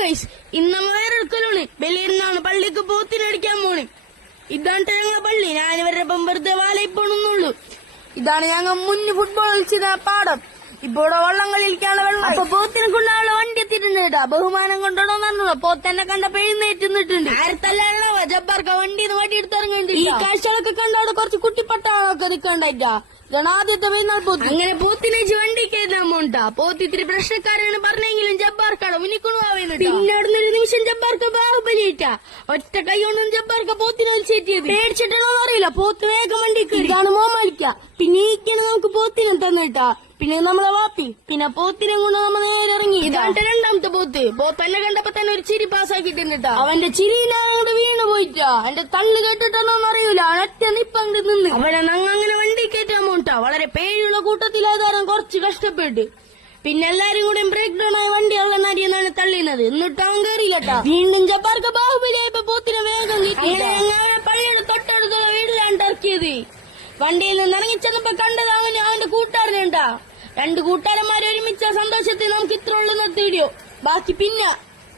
Guys, ഇന്ന് നമ്മ വേറെടുക്കലാണ്. ബലിയിരുന്നാണ് പള്ളിക്ക് പോത്തിനടിക്കാൻ പോണ്. ഇതാണ് ഞങ്ങളെ പള്ളി. ഞാൻ ഇവരുടെ വെറുതെ വാലയിൽ പോണെന്നുള്ളൂ. ഇതാണ് ഞങ്ങൾ മുന്ന് ഫുട്ബോൾ കളിച്ചത് പാടം. ഇപ്പൊ ഇവിടെ വള്ളം കളിക്കാനുള്ള വെള്ളം. അപ്പൊ പോത്തിനെ കൊണ്ടാണല്ലോ വണ്ടി എത്തിയിട്ടുണ്ട് കേട്ടാ. ബഹുമാനം കൊണ്ടോന്ന് പറഞ്ഞോ. പോത്തന്നെ കണ്ടപ്പോ എഴുന്നേറ്റ് നിന്നിട്ടുണ്ട്. ആരത്തല്ലോ ജബ്ബാർക്ക വണ്ടിന്ന് വണ്ടി എടുത്തിറങ്ങിണ്ട്. ഈ കാഴ്ചകളൊക്കെ കണ്ടവിടെ കുറച്ച് കുട്ടിപ്പട്ടാളൊക്കെ നിൽക്കണ്ടായിട്ടാ. ഇതാണ് ആദ്യത്തെ പെരുന്നാൾ പോത്ത്. അങ്ങനെ പോത്തിനെ വണ്ടി കയറ്റാൻ പോണ്ടാ. പോത്ത് ഇത്തിരി പ്രശ്നക്കാരാണ് പറഞ്ഞെങ്കിലും ജബ്ബാർക്കാണ് മുനിക്കുണുവാവുന്നത്. പിന്നെ അവിടുന്ന് ഒരു നിമിഷം ജബ്ബാർക്ക ബാഹുബലിയിട്ടാ. ഒറ്റ കൈ കൊണ്ടും ജബ്ബാർക്ക പോത്തിനെ വലിച്ചേറ്റിയത്. പേടിച്ചിട്ടാണോ അറിയില്ല. പോത്ത് വേഗം വണ്ടി ഇതാണ് മോമാലിക്ക. പിന്നെ ഈക്കാണ് നമുക്ക് പോത്തിനെ തന്നിട്ടാ. പിന്നെ നമ്മളെ വാപ്പി. പിന്നെ പോത്തിനെ കൊണ്ട് നമ്മൾ നേരെ ഇറങ്ങി. ഇതാണ് രണ്ടാമത്തെ പോത്ത്. പോത്ത് എന്നെ കണ്ടപ്പോ തന്നെ ഒരു ചിരി പാസ്സാക്കിട്ടാ. അവന്റെ ചിരിയിലാണ് വീണ് പോയിട്ടാ. എന്റെ തള്ളു കേട്ടിട്ടൊന്നും അറിയൂല. ഒറ്റ നിപ്പണ്ട് നിന്ന് അവനെ അങ്ങനെ വണ്ടി കയറ്റാൻ പോണ്ടാ. വളരെ പേരുള്ള കൂട്ടത്തിലാധാരം കുറച്ച് കഷ്ടപ്പെട്ട്. പിന്നെ എല്ലാരും കൂടെ ബ്രേക്ക് ഡൗൺ ആയ വണ്ടി അവളെ നരിയെന്നാണ് തള്ളിയുന്നത്. എന്നിട്ട് അവൻ കയറിയില്ലട്ടാ. വീണ്ടും ജബ്ബാർക്ക് ബാഹുബലിയായപ്പോ പോത്തിനെ വേഗം പള്ളിയുടെ തൊട്ടടുത്തുള്ള വീട്ടിലാണ് ഇറക്കിയത്. വണ്ടിയിൽ നിന്ന് ഇറങ്ങിച്ചെന്നപ്പോ കണ്ടത് അവന്റെ കൂട്ടുകാരനുണ്ടാ. 2 കൂട്ടുകാരന്മാരെ ഒരുമിച്ച സന്തോഷത്തിൽ നമുക്ക് ഇത്ര ഉള്ളു നിർത്തിയിടിയോ. ബാക്കി പിന്നെ